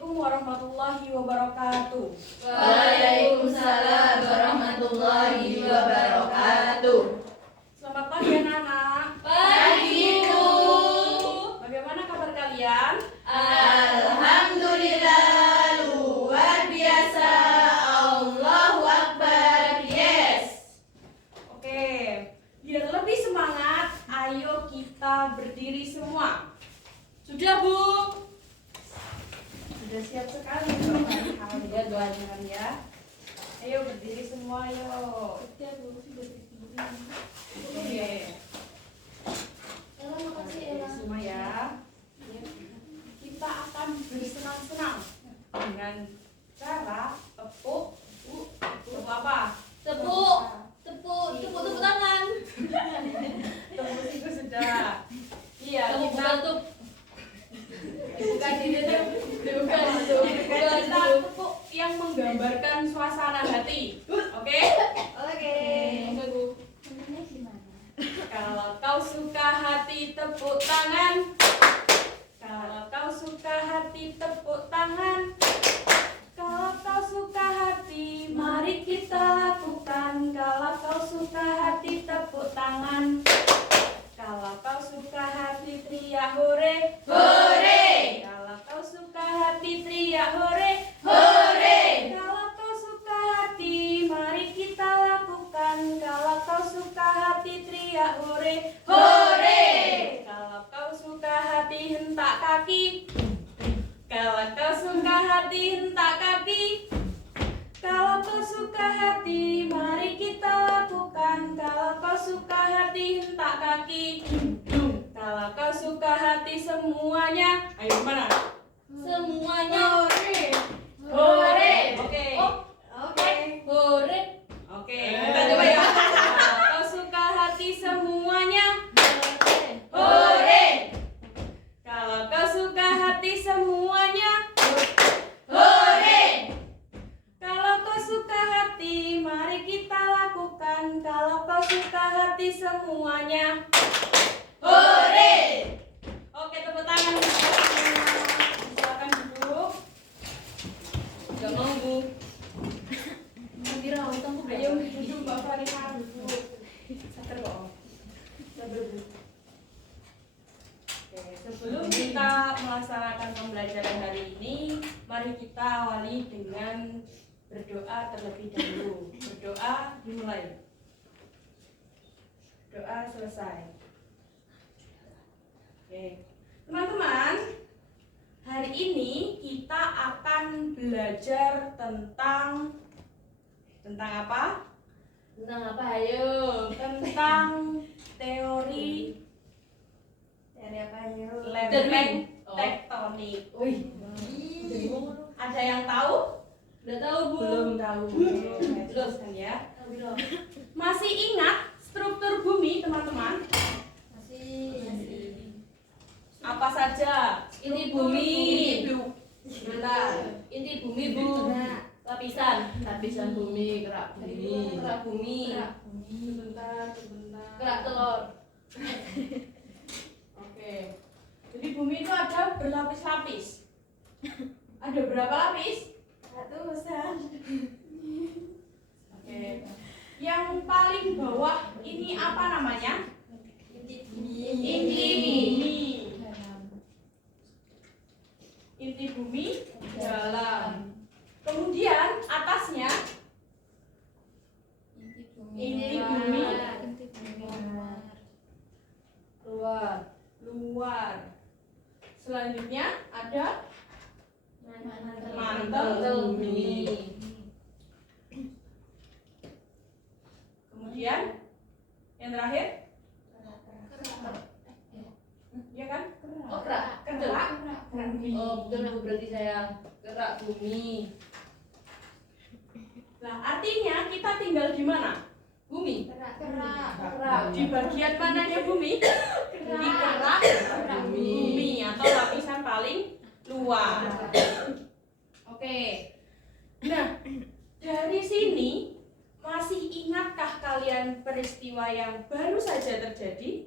Assalamualaikum warahmatullahi wabarakatuh. Waalaikumsalam warahmatullahi wabarakatuh. Selamat pagi anak-anak. Pagi Bu. Bagaimana kabar kalian? Alhamdulillah luar biasa. Allahu Akbar. Yes. Oke, biar lebih semangat, ayo kita berdiri semua. Sudah Bu? Sudah siap sekali. Alhamdulillah doanya kan ya. Ayo berdiri semua ayo. Oke. Berdiri semua ya. Kita akan bersenang-senang dengan cara tepuk apa? Tepuk tangan. Tepuk itu sudah. Iya, Tepuk kita bukan diri kita tepuk yang menggambarkan suasana hati. Oke? Kalau kau suka hati tepuk tangan. Kalau kau suka hati tepuk tangan. Kalau kau suka hati mari kita lakukan. Kalau kau suka hati tepuk tangan. Kalau kau suka hati teriak hore. Hore. Kalau kau suka hati teriak hore. Hore. Kalau kau suka hati mari kita lakukan. Kalau kau suka hati teriak hore. Hore. Kalau kau suka hati hentak kaki. Kalau kau suka hati hentak kaki. Kalau kau suka hati mari kita lakukan. Kalau kau suka hati hentak kaki. Kalau kau suka hati semuanya. Ayo mana? Semuanya. Hore. Oke. Oke. Hore. Oke, kita coba ya. Kalau kau suka hati semuanya. Hore. Kalau kau suka hati semuanya. Hore. Kalau kau suka hati mari kita lakukan. Kalau kau suka hati semuanya. Hore. Oke, tepuk tangan. Silakan duduk. Gak mau Bu. Ayo duduk Mbak Farina duduk. Sabar kok. Sabar Bu. Oke, sebelum kita melaksanakan pembelajaran hari ini, mari kita awali dengan berdoa terlebih dahulu. Berdoa dimulai. Doa selesai. Oke. Teman-teman, hari ini kita akan belajar tentang apa? Tentang apa ayo? Tentang teori apa ayo? lempeng tektonik. Wih. Ada yang tahu? Udah tahu Bu? Belum tahu. Belum kan ya? Masih ingat struktur bumi, teman-teman? Masih. Apa saja? Ini bumi. Sebentar. Inti bumi Bu. Lapisan bumi, kerak bumi. Sebentar. Kerak telur. Oke. Jadi bumi itu ada berlapis-lapis. Ada berapa lapis? Ratusan. Oke. Yang paling bawah ini apa namanya? Inti bumi. Inti bumi dalam. Kemudian atasnya inti bumi luar. Selanjutnya ada mantel bumi. Kemudian yang terakhir, ya kan? Oh, kerak. Bumi. Oh, betul aku berarti saya kerak bumi. Nah, artinya kita tinggal di mana? Bumi. Kerak. Di bagian mananya bumi? Di kerak bumi atau lapisan paling luar. Oke. Nah, dari sini masih ingatkah kalian peristiwa yang baru saja terjadi?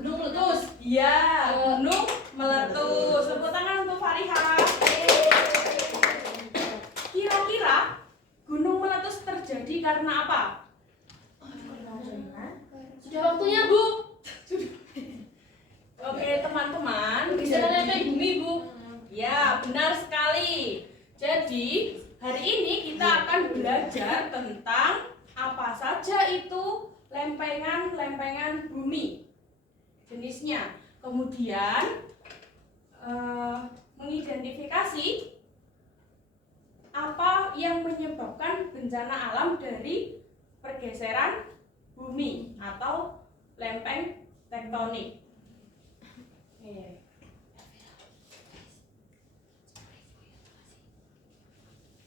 Gunung meletus. Iya, gunung meletus. Tepuk tangan untuk Al-Fatihah. Kira-kira gunung meletus terjadi karena apa? Sudah waktunya, Bu. Oke, teman-teman. Pergeseran lempeng bumi, Bu. Ya, benar sekali. Jadi, hari ini kita akan belajar tentang apa saja itu lempengan-lempengan bumi. Jenisnya. Kemudian, mengidentifikasi apa yang menyebabkan bencana alam dari pergeseran bumi atau lempeng tektonik.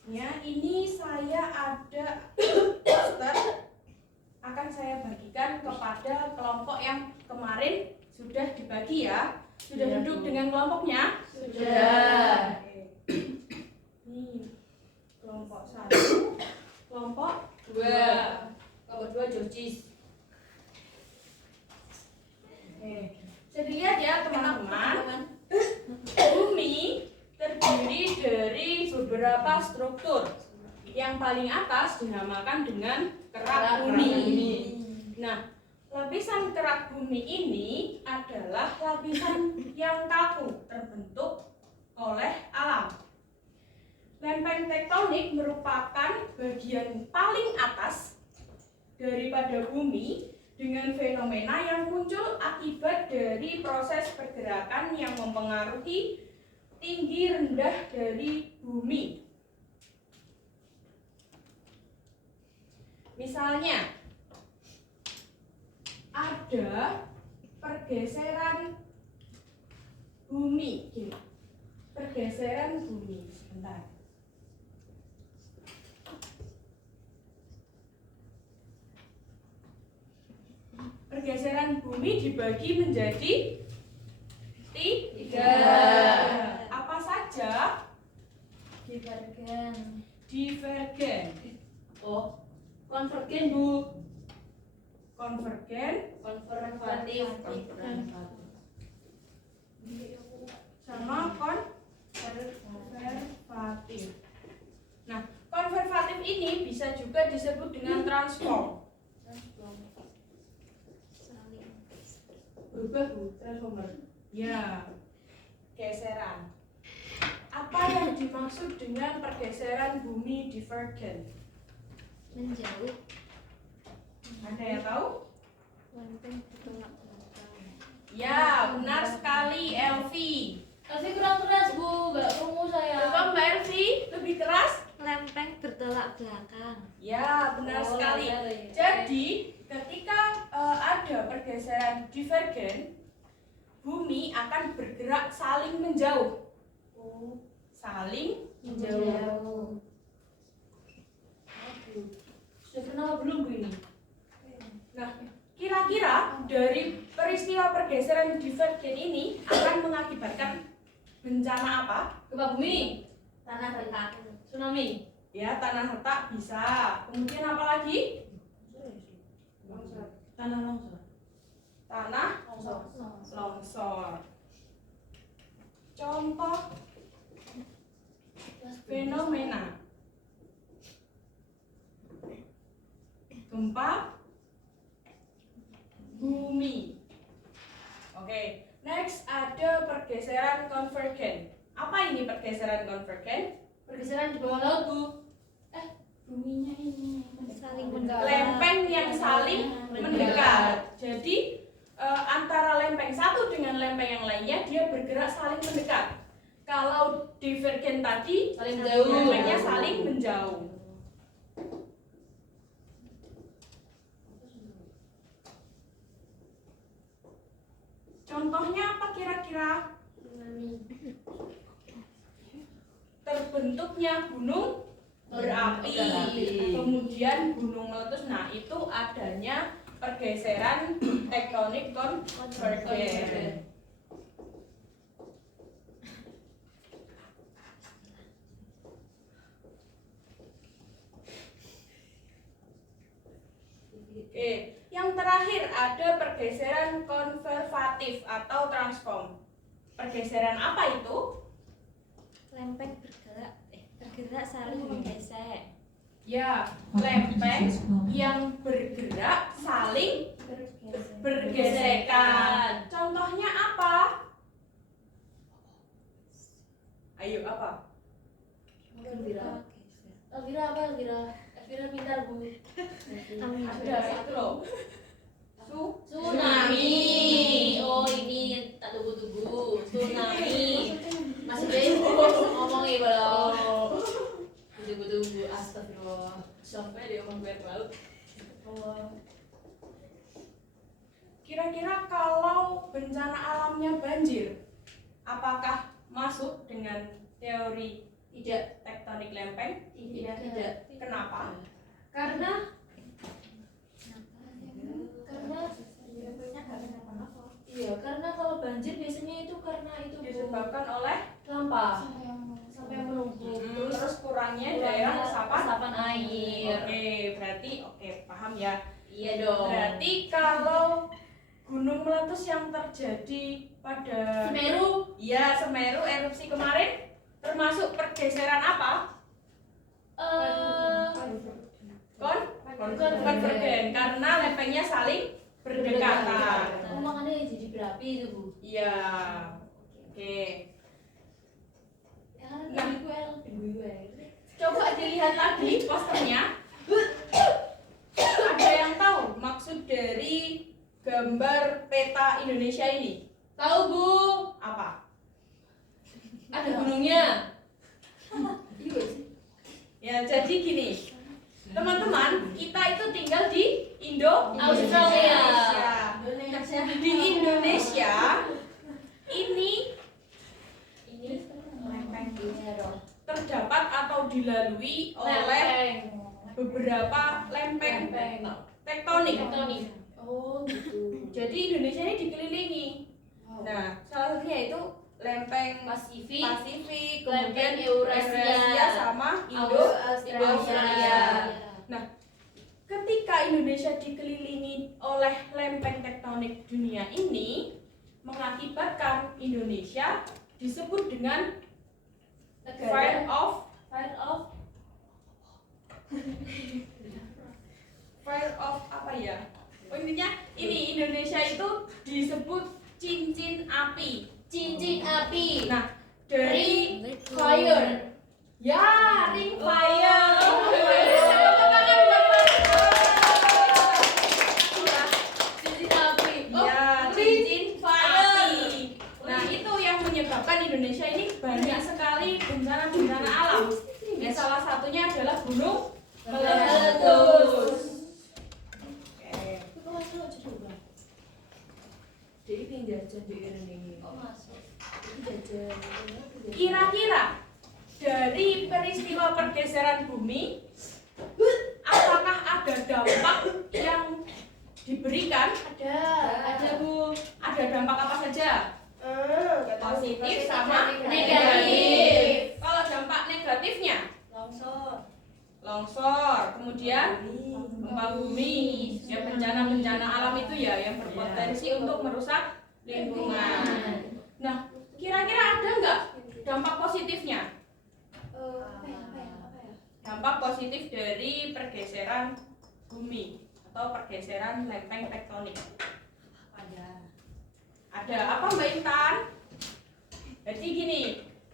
Ya, ini saya ada poster akan saya bagikan kepada kelompok yang kemarin sudah dibagi ya. Sudah Ya, duduk Bu. dengan kelompoknya? Sudah. Nih, kelompok 1, kelompok 2. Kelompok 2 Jocis. Bisa dilihat ya teman-teman, bumi terdiri dari beberapa struktur. Yang paling atas dinamakan dengan kerak bumi. Nah, lapisan kerak bumi ini adalah lapisan yang kaku terbentuk oleh alam. Lempeng tektonik merupakan bagian paling atas daripada bumi dengan fenomena yang muncul akibat dari proses pergerakan yang mempengaruhi tinggi rendah dari bumi. Misalnya, ada pergeseran bumi, gini. Pergeseran bumi, sebentar. Pergeseran bumi dibagi menjadi 3. Apa saja? Divergen. Divergen. Oh, konvergen, Bu. Konvergen Konservatif. sama konservatif. Nah, konservatif ini bisa juga disebut dengan transform. Berubah, Bu, transformer. Ya, geseran. Apa yang dimaksud dengan pergeseran bumi divergen? Menjauh. Ada yang tahu? Lempeng bertolak belakang. Ya, benar sekali, Elvi. Tapi kurang keras, Bu. Gak ketemu saya. Coba Mbak Elvi, lebih keras? Lempeng bertolak belakang. Ya, benar Oh, sekali. benar ya. Jadi, ketika ada pergeseran divergen, bumi akan bergerak saling menjauh. Saling Menjauh. Sudah kenal belum, Bu, ini? Nah, kira-kira dari peristiwa pergeseran divergen ini akan mengakibatkan bencana apa? Gempa bumi. Tanah retak. Tsunami. Ya, tanah retak bisa. Kemudian apa lagi? Tanah longsor. Tanah Longsor. longsor. Contoh fenomena gempa bumi. Oke, next ada pergeseran konvergen. Apa ini pergeseran konvergen? Pergeseran di bawah laut, Bu. Buminya ini Saling mendekat. lempeng yang saling mendekat. Jadi antara lempeng satu dengan lempeng yang lainnya dia bergerak saling mendekat. Kalau divergen tadi Saling menjauh. lempengnya saling menjauh. Contohnya apa kira-kira? Terbentuknya gunung berapi, kemudian gunung meletus. Nah, itu adanya pergeseran tektonik konvergen. Oke, yang terakhir ada pergeseran konservatif atau transform. Pergeseran apa itu? Lempeng bergerak saling menggesek. Ya, lempeng yang bergerak saling bergesekan. Contohnya apa? Ayo apa? Elvira. Elvira apa Elvira? Elvira pintar bu. Ada itu loh. Tsunami. Oh ini tak tunggu-tunggu. Tsunami. Maksudnya ngomongin belum? Tunggu-tunggu. Astagfirullah. Sampai dia ngomong gue laut. Kira-kira kalau bencana alamnya banjir, apakah masuk dengan teori Tidak. tektonik lempeng? Tidak. Kenapa? Karena iya, karena kalau banjir biasanya itu karena itu Bu, Disebabkan oleh sampah sampai menumpuk. terus kurangnya daerah resapan air. Oke, paham ya. Iya dong. Berarti kalau gunung meletus yang terjadi pada Semeru Semeru erupsi kemarin termasuk pergeseran apa? Konvergen karena lempengnya saling berdekatan. Oh, makanya jadi berapi itu Bu. Iya. Oke. Nah, Coba dilihat lagi posternya. Ada yang tahu maksud dari gambar peta Indonesia ini? tahu Bu, Apa? ada gunungnya. Ya, jadi gini. Teman-teman, kita itu tinggal di Australia. Di Indonesia ini terdapat atau dilalui oleh beberapa lempeng tektonik. Oh gitu. Jadi Indonesia ini dikelilingi. Nah, salah satunya itu lempeng Pasifik, Pasifik, lempeng kemudian Eurasia, sama Australia. Nah, ketika Indonesia dikelilingi oleh lempeng tektonik dunia ini, mengakibatkan Indonesia disebut dengan Fire of apa ya? Oh, intinya ini Indonesia itu disebut cincin api. Cincin api. Nah, dari Fire. ya, ring fire. Cincin api. Ya, cincin api. Nah, itu yang menyebabkan Indonesia ini banyak sekali bencana-bencana alam. Ya, salah satunya adalah gunung meletus. Jadi pindah jadi ini. Oh masuk. Kira-kira dari peristiwa pergeseran bumi, apakah ada dampak yang diberikan? Ada Bu. Ada dampak apa saja? Positif sama Negatif. Kalau dampak negatifnya, longsor, kemudian gempa bumi, ya bencana-bencana alam itu ya yang berpotensi untuk merusak lingkungan. Nah, kira-kira ada nggak dampak positifnya? Dampak positif dari pergeseran bumi atau pergeseran lempeng tektonik. Ada apa Mbak Intan? Jadi gini,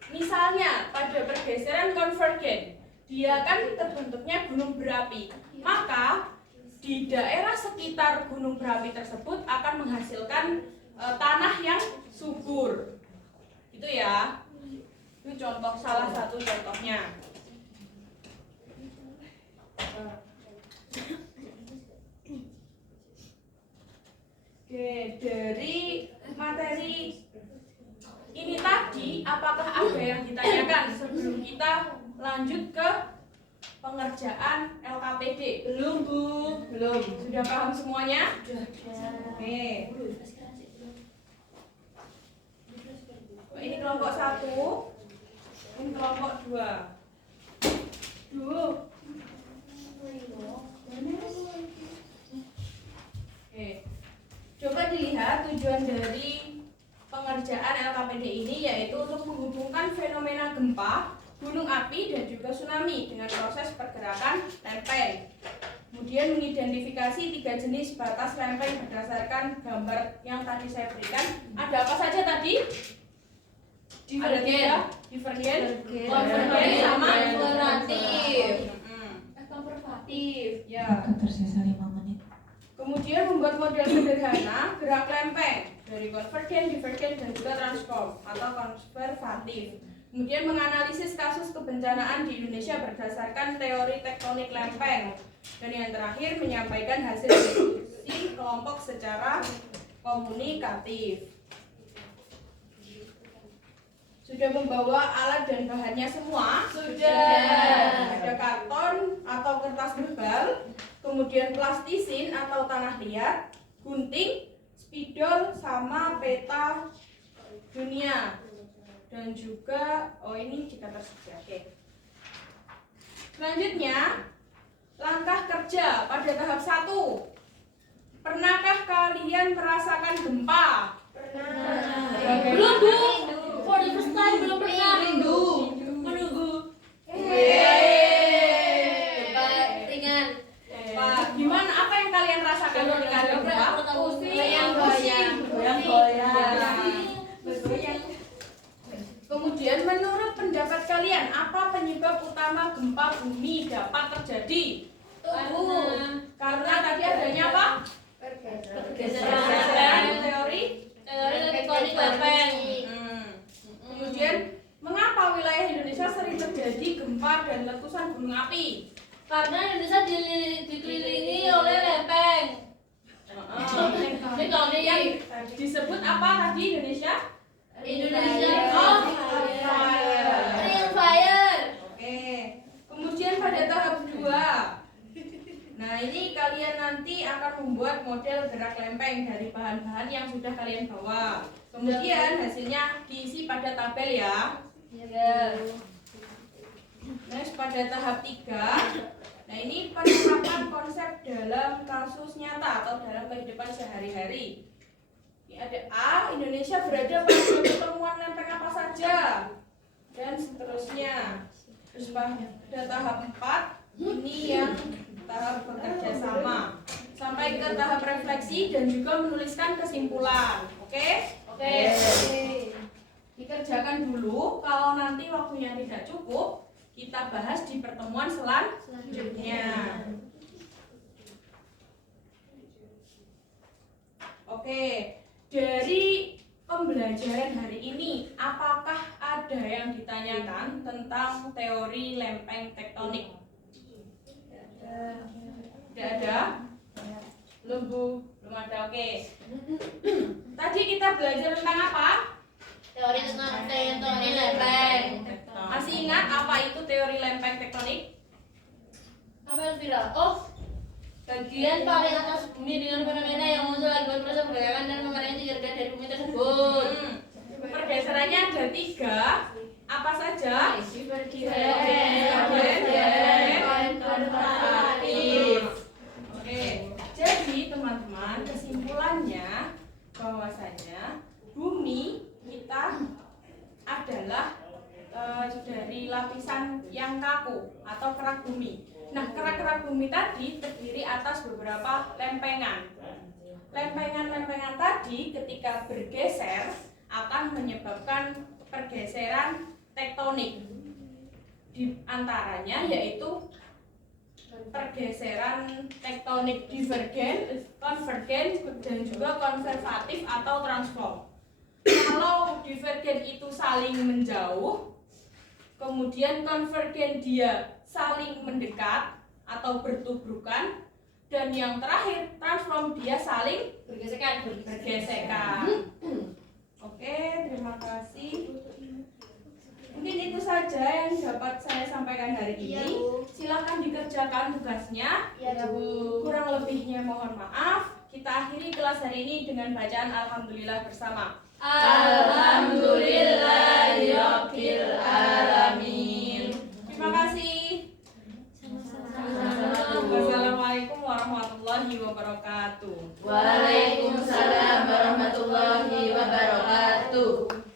misalnya pada pergeseran konvergen, dia kan terbentuknya gunung berapi, maka di daerah sekitar gunung berapi tersebut akan menghasilkan tanah yang subur. Itu ya. Itu contoh, salah satu contohnya. Oke, dari materi ini tadi, apakah ada yang ditanyakan sebelum kita lanjut ke pengerjaan LKPD? Belum Bu. Belum. Sudah paham semuanya? Oke. Ini kelompok 1, ini kelompok 2. Oke. Coba dilihat tujuan dari pengerjaan LKPD ini yaitu untuk menghubungkan fenomena gempa, gunung api, dan juga tsunami dengan proses pergerakan lempeng. Kemudian mengidentifikasi 3 jenis batas lempeng berdasarkan gambar yang tadi saya berikan. Ada apa saja tadi? Ada 3, divergen, konvergen, sama konservatif. Konservatif. Ya. Tersisa 5 menit. Kemudian membuat model sederhana gerak lempeng dari konvergen, divergen, dan juga transform atau konservatif. Kemudian menganalisis kasus kebencanaan di Indonesia berdasarkan teori tektonik lempeng. Dan yang terakhir menyampaikan hasil diskusi kelompok secara komunikatif. Sudah membawa alat dan bahannya semua? Sudah. Ada karton atau kertas tebal, kemudian plastisin atau tanah liat, gunting, spidol, sama peta dunia. Dan juga, ini jika tersedia. Oke. Selanjutnya, langkah kerja pada tahap 1. Pernahkah kalian merasakan gempa? Pernah. Belum, Bu. For the first time belum pernah. Menunggu. Gempa ringan. Pak, gimana apa yang kalian rasakan ketika ada gempa? Goyang-goyang. Kemudian menurut pendapat kalian apa penyebab utama gempa bumi dapat terjadi? Karena tadi adanya apa? Pergeseran teori tektonik lempeng. Kemudian mengapa wilayah Indonesia sering terjadi gempa dan letusan gunung api? Karena Indonesia dikelilingi oleh lempeng. Tektonik. Yang disebut apa tadi Indonesia? Indonesia. Fire. Real fire. Oke. Kemudian pada tahap 2. Nah, ini kalian nanti akan membuat model gerak lempeng dari bahan-bahan yang sudah kalian bawa. Kemudian hasilnya diisi pada tabel ya. Next pada tahap 3. Nah, ini penerapan konsep dalam kasus nyata atau dalam kehidupan sehari-hari. Ini ada A, Indonesia berada pada pertemuan lempeng apa saja, dan seterusnya. Terus pada tahap 4, ini yang tahap bekerja sama, sampai ke tahap refleksi dan juga menuliskan kesimpulan. Oke? Oke. Dikerjakan dulu. Kalau nanti waktunya tidak cukup, kita bahas di pertemuan selanjutnya. Oke, dari pembelajaran hari ini, apakah ada yang ditanyakan tentang teori lempeng tektonik? Tidak ada? Belum, Bu? Belum ada, oke. Tadi kita belajar tentang apa? Teori tentang tektonik lempeng. Masih ingat apa itu teori lempeng tektonik? Apa Elvira? Oh, bagian paling atas bumi dengan fenomena yang muncul akibat proses pergerakan dan pemandangan tinggi rendah dari bumi tersebut. Pergeserannya ada 3. Apa saja? Konservatif. Oke, jadi teman-teman kesimpulannya bahwasanya bumi kita adalah dari lapisan yang kaku atau kerak bumi. Nah, kerak-kerak bumi tadi terdiri atas beberapa lempengan. Lempengan-lempengan tadi ketika bergeser akan menyebabkan pergeseran tektonik. Di antaranya yaitu pergeseran tektonik divergen, konvergen, dan juga konservatif atau transform. Kalau divergen itu saling menjauh, kemudian konvergen dia saling mendekat atau bertubrukan, dan yang terakhir transform dia saling bergesekan. Oke, terima kasih. Mungkin itu saja yang dapat saya sampaikan hari ini. Silakan dikerjakan tugasnya. Kurang lebihnya mohon maaf. Kita akhiri kelas hari ini dengan bacaan Alhamdulillah bersama. Alhamdulillahirabbil alamin. Terima kasih. Wassalamualaikum warahmatullahi wabarakatuh. Waalaikumsalam warahmatullahi wabarakatuh. wabarakatuh.